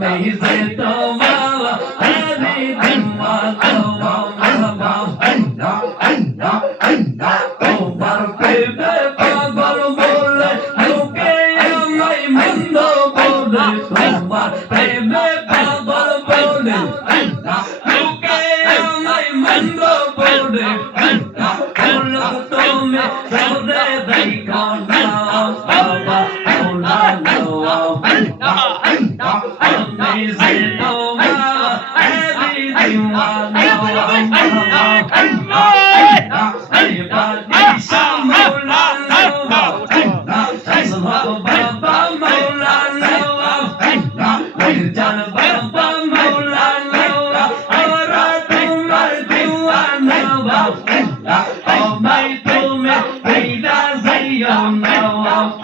আমি যে তোমার হরি দিওয়ানা তোমার প্রেমে পাগল বলে লোকে আমায় মন্দ বলে তোমার প্রেমে পাগল বলে লোকে আমায় মন্দ বলে বলো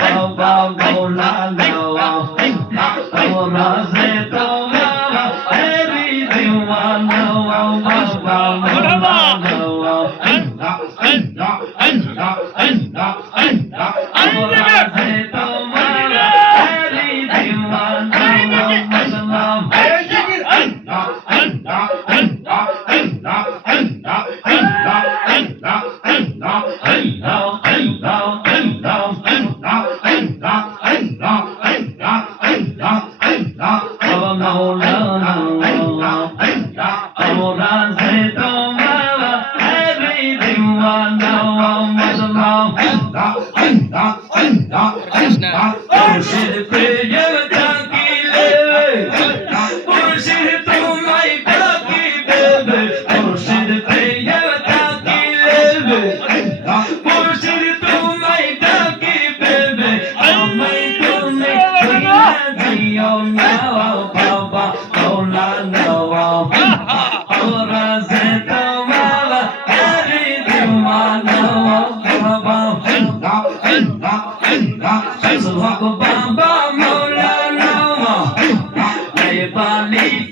Wow, wow, wow. পুরুষের প্রেম থাকিলে পুরুষের তোমায় ডাকিবে পুরুষের প্রেম থাকিলে পুরুষের তোমায় ডাকিবে আমায় তুমি কইলা দিও না বাবা কৌলা নেওয়া ওরা যে তোমার হরি দিওয়ানা believe.